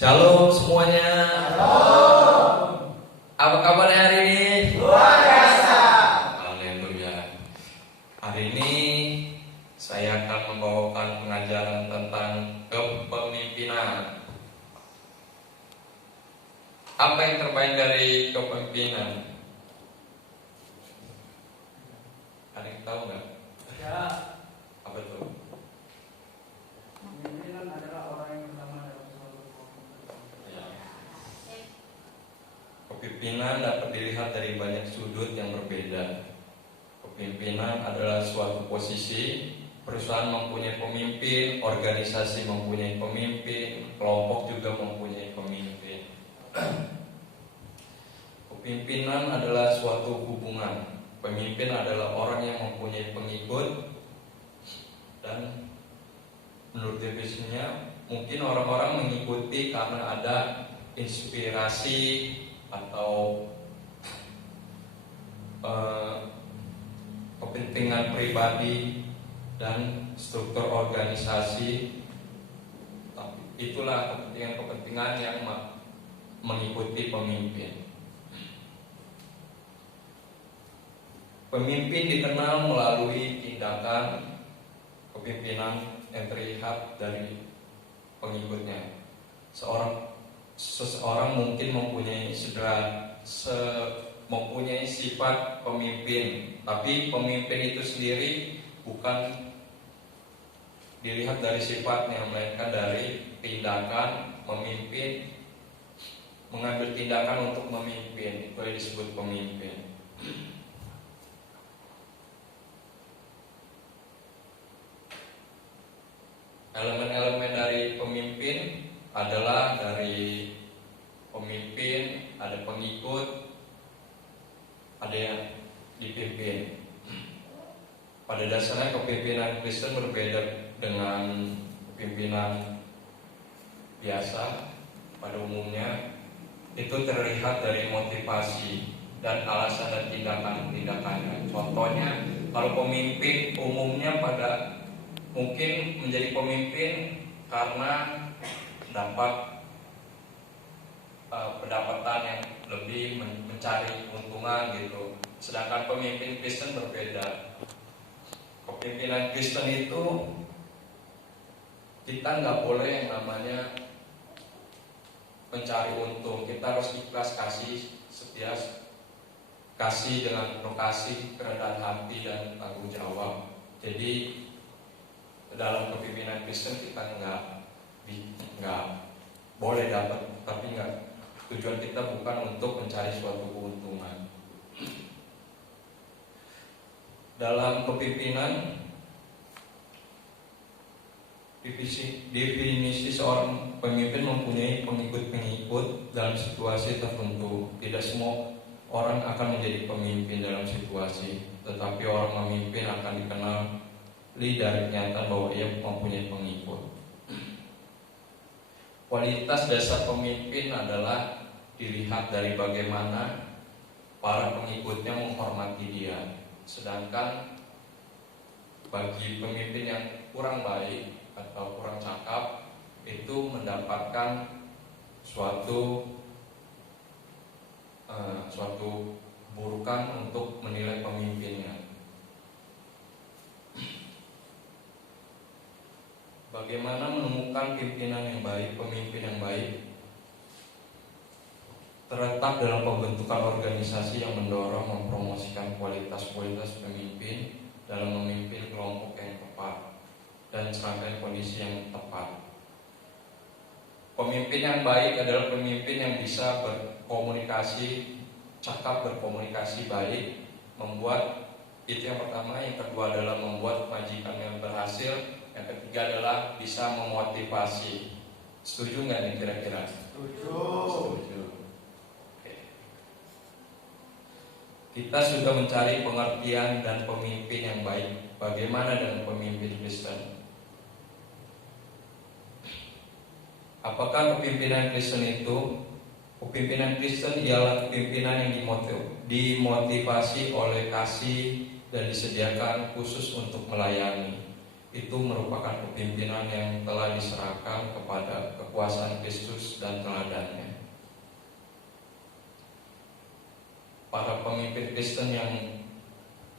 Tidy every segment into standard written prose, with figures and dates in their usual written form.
Shalom semuanya. Shalom. Apa kabarnya hari ini? Luar biasa. Haleluya. Hari ini saya akan membawakan pengajaran tentang kepemimpinan. Apa yang terbaik dari kepemimpinan? Ada yang tahu nggak? Ya, Apa itu? pemimpinan adalah orang yang pertama dalam suatu kelompok. Ya. Kepemimpinan dapat dilihat dari banyak sudut yang berbeda. Kepemimpinan adalah suatu posisi, perusahaan mempunyai pemimpin, organisasi mempunyai pemimpin, kelompok juga mempunyai pemimpin. Kepemimpinan adalah suatu hubungan. Pemimpin adalah orang yang mempunyai pengikut, dan menurut definisinya mungkin orang-orang mengikuti karena ada inspirasi atau kepentingan pribadi dan struktur organisasi. Itulah kepentingan-kepentingan yang mengikuti pemimpin. Pemimpin dikenal melalui tindakan kepemimpinan yang terlihat dari pengikutnya. Seseorang mungkin mempunyai mempunyai sifat pemimpin, tapi pemimpin itu sendiri bukan dilihat dari sifatnya, melainkan dari tindakan memimpin, mengambil tindakan untuk memimpin. Itu yang disebut pemimpin. Elemen-elemen dari pemimpin adalah dari pemimpin, ada pengikut, ada yang dipimpin. Pada dasarnya kepemimpinan Kristen berbeda dengan kepemimpinan biasa. Pada umumnya itu terlihat dari motivasi dan alasan dan tindakan-tindakannya. Contohnya, kalau pemimpin umumnya mungkin menjadi pemimpin karena dapat pendapatan yang lebih, mencari keuntungan gitu. Sedangkan pemimpin Kristen berbeda. Kepemimpinan Kristen itu kita nggak boleh yang namanya mencari untung. Kita harus ikhlas setia kasih dengan penuh kasih, kerendahan hati dan tanggung jawab. Jadi dalam kepemimpinan Kristen kita nggak boleh dapat, tapi tujuan kita bukan untuk mencari suatu keuntungan. Dalam kepemimpinan, definisi seorang pemimpin mempunyai pengikut-pengikut dalam situasi tertentu. Tidak semua orang akan menjadi pemimpin dalam situasi, tetapi orang memimpin akan dikenal dari kenyataan bahwa ia mempunyai pengikut. Kualitas dasar pemimpin adalah dilihat dari bagaimana para pengikutnya menghormati dia. Sedangkan bagi pemimpin yang kurang baik atau kurang cakap, itu mendapatkan suatu burukan untuk menilai pemimpinnya. Bagaimana menemukan pimpinan yang baik, pemimpin yang baik? Terletak dalam pembentukan organisasi yang mendorong mempromosikan kualitas-kualitas pemimpin dalam memimpin kelompok yang tepat dan serangkaian kondisi yang tepat. Pemimpin yang baik adalah pemimpin yang bisa berkomunikasi, cakap berkomunikasi baik, membuat itu yang pertama. Yang kedua adalah membuat majikan yang berhasil. Yang ketiga adalah bisa memotivasi. Setuju nggak nih kira-kira? Setuju. Oke. Kita sudah mencari pengertian dan pemimpin yang baik. Bagaimana dengan pemimpin Kristen? Apakah kepemimpinan Kristen itu? Kepemimpinan Kristen ialah kepemimpinan yang dimotivasi oleh kasih dan disediakan khusus untuk melayani. itu merupakan kepemimpinan yang telah diserahkan kepada kekuasaan Kristus dan teladannya. Para pemimpin Kristen yang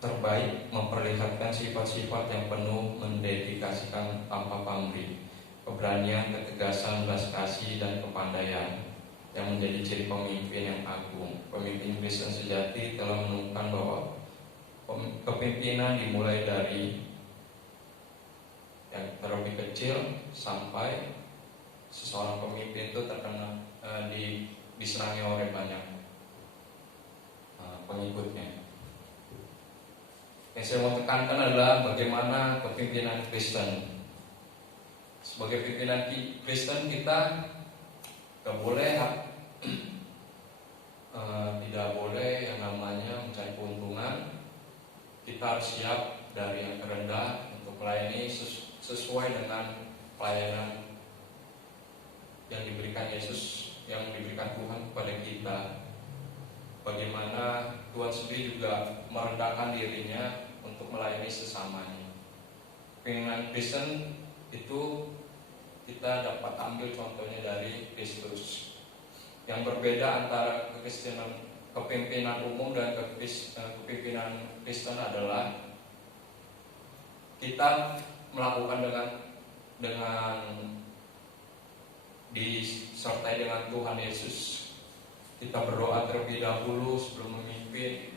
terbaik memperlihatkan sifat-sifat yang penuh mendedikasikan tanpa pamrih, keberanian, ketegasan, belas kasih, dan kepandaian yang menjadi ciri pemimpin yang agung. Pemimpin Kristen sejati telah menemukan bahwa kepemimpinan dimulai dari yang terlebih kecil sampai seseorang pemimpin itu terkena diserangi oleh banyak pengikutnya. Yang saya mau tekankan adalah bagaimana kepemimpinan Kristen. Sebagai pimpinan Kristen kita tidak boleh yang namanya mencari keuntungan. Kita harus siap dari yang terendah untuk melayani sesuai dengan pelayanan yang diberikan Yesus, yang diberikan Tuhan kepada kita. Bagaimana Tuhan sendiri juga merendahkan dirinya untuk melayani sesamanya. Pimpinan Kristen itu kita dapat ambil contohnya dari Kristus. Yang berbeda antara kepemimpinan umum dan kepemimpinan Kristen adalah kita melakukan dengan disertai dengan Tuhan Yesus. Kita berdoa terlebih dahulu sebelum memimpin.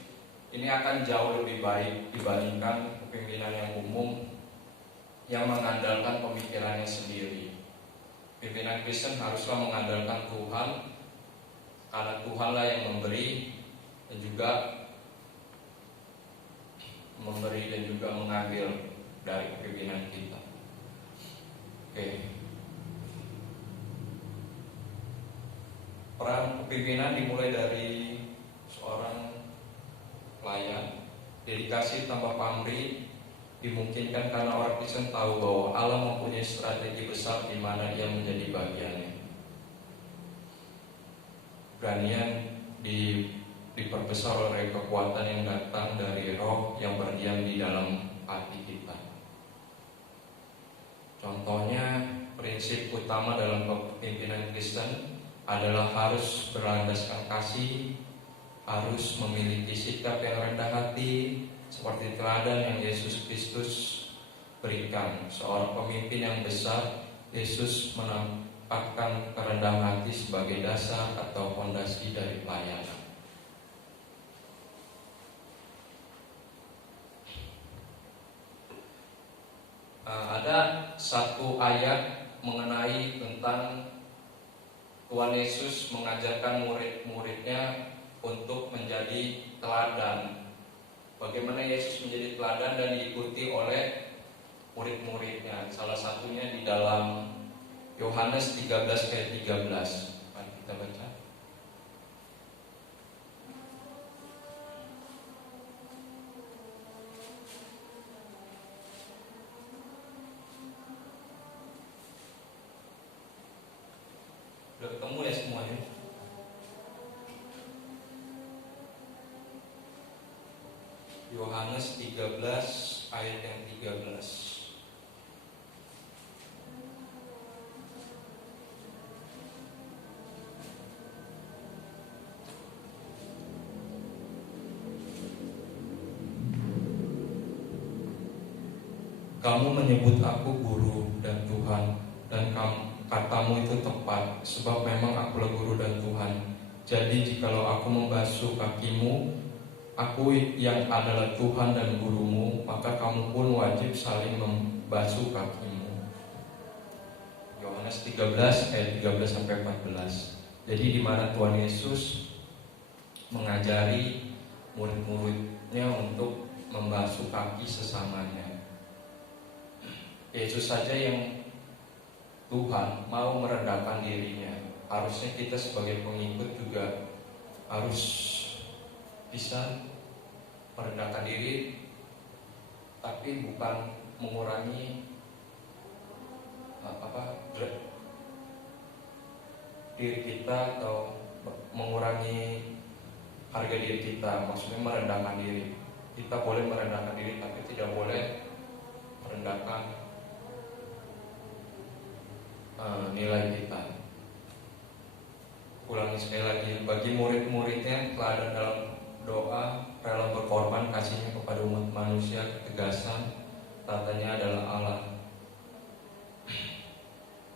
Ini akan jauh lebih baik dibandingkan kepemimpinan yang umum yang mengandalkan pemikirannya sendiri. Pimpinan Kristen haruslah mengandalkan Tuhan, karena Tuhanlah yang memberi dan juga mengambil dari kepemimpinan kita. Oke. Peran kepemimpinan dimulai dari seorang pelayan. Dedikasi tanpa pamrih dimungkinkan karena orang Kristen tahu bahwa Allah mempunyai strategi besar di mana Dia menjadi bagiannya. Keberanian diperbesar oleh kekuatan yang datang dari Roh yang berdiam di dalam hati kita. Contohnya, prinsip utama dalam kepemimpinan Kristen adalah harus berlandaskan kasih, harus memiliki sikap yang rendah hati, seperti teladan yang Yesus Kristus berikan. Seorang pemimpin yang besar, Yesus menempatkan kerendahan hati sebagai dasar atau fondasi dari pelayanan. Ada satu ayat mengenai tentang Tuhan Yesus mengajarkan murid-muridnya untuk menjadi teladan. Bagaimana Yesus menjadi teladan dan diikuti oleh murid-muridnya. Salah satunya di dalam Yohanes 13 ayat 13. Mari kita baca. Udah ketemu ya semuanya? Yohanes 13 ayat yang 13. Kamu menyebut aku guru dan Tuhan, dan katamu itu tepat, sebab memang akulah guru dan Tuhan. Jadi jikalau aku membasuh kakimu, aku yang adalah Tuhan dan gurumu, maka kamu pun wajib saling membasuh kakimu. Yohanes 13 ayat 13 sampai 14. Jadi di mana Tuhan Yesus mengajari murid-muridnya untuk membasuh kaki sesamanya. Yesus saja yang Tuhan mau merendahkan dirinya. Harusnya kita sebagai pengikut juga harus bisa merendahkan diri, tapi bukan mengurangi diri kita atau mengurangi harga diri kita. Maksudnya merendahkan diri. Kita boleh merendahkan diri, tapi tidak boleh merendahkan nilai kita. Ulangi sekali lagi, bagi murid-muridnya teladan dalam doa, rela berkorban kasihnya kepada umat manusia, ketegasan tatanya adalah Allah.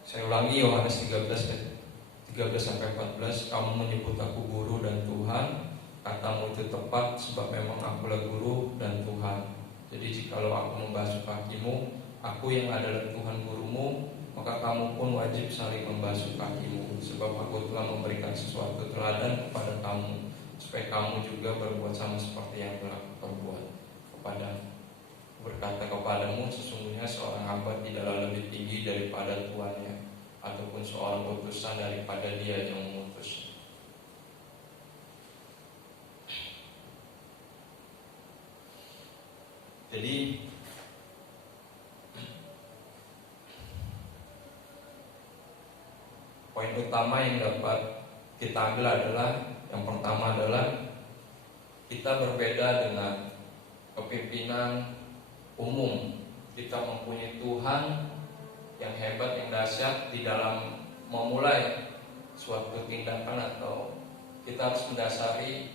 Saya ulangi Yohanes 13-14, kamu menyebut aku guru dan Tuhan, katamu itu tepat sebab memang akulah guru dan Tuhan. Jadi jikalau aku membasuh kakimu, aku yang adalah Tuhan gurumu, maka kamu pun wajib saling membasuh kakimu, sebab aku telah memberikan sesuatu teladan kepada kamu, supaya kamu juga berbuat sama seperti yang telah aku perbuat kepadamu. Berkata kepadamu, sesungguhnya seorang hamba tidaklah lebih tinggi daripada tuannya, ataupun seorang utusan daripada dia yang mengutus. Jadi poin utama yang dapat kita ambil adalah, yang pertama adalah kita berbeda dengan kepimpinan umum. Kita mempunyai Tuhan yang hebat, yang dahsyat di dalam memulai suatu tindakan, atau kita harus mendasari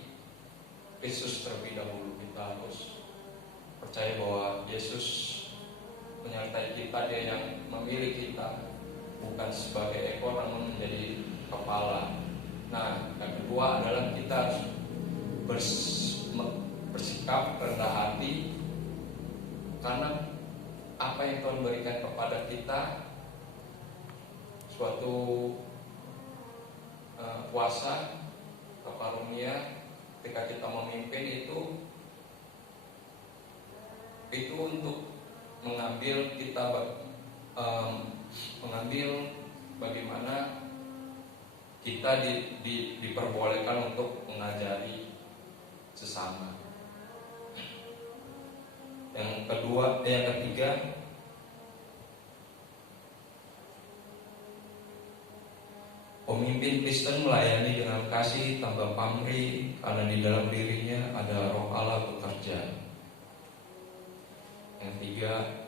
Yesus terlebih dahulu. Kita harus percaya bahwa Yesus menyertai kita, Dia yang memilih kita, bukan sebagai ekor namun menjadi kepala. Nah, yang kedua adalah kita harus bersikap rendah hati, karena apa yang Tuhan berikan kepada kita, suatu kuasa, karunia ketika kita memimpin itu untuk mengambil bagaimana kita diperbolehkan untuk mengajari sesama. Yang ketiga, pemimpin Kristen melayani dengan kasih tambah pamrih, karena di dalam dirinya ada Roh Allah bekerja.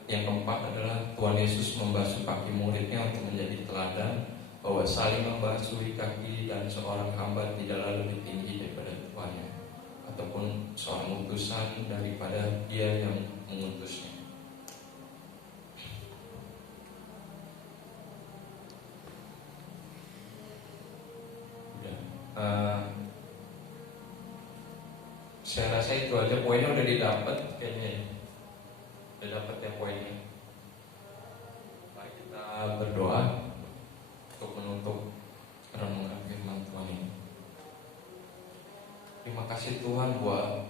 Yang keempat adalah Tuhan Yesus membasuh kaki muridnya untuk menjadi teladan bahwa saling membasuhi kaki, dan seorang hamba tidaklah lebih tinggi daripada tuannya, ataupun seorang utusan daripada dia yang mengutusnya. Saya rasa itu aja, poinnya udah didapat kayaknya. Udah dapat ya poinnya. Baik, kita berdoa untuk menutup renungan firman Tuhan ini. Terima kasih Tuhan buat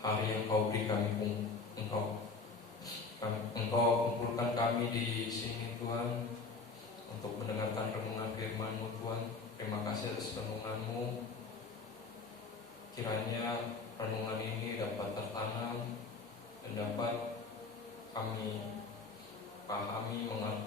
hari yang Kau beri kami, Engkau kumpulkan kami di sini Tuhan, untuk mendengarkan renungan firman-Mu Tuhan. Terima kasih atas renungan-Mu. Kiranya renungan ini dapat tertanam dan dapat kami pahami, mengerti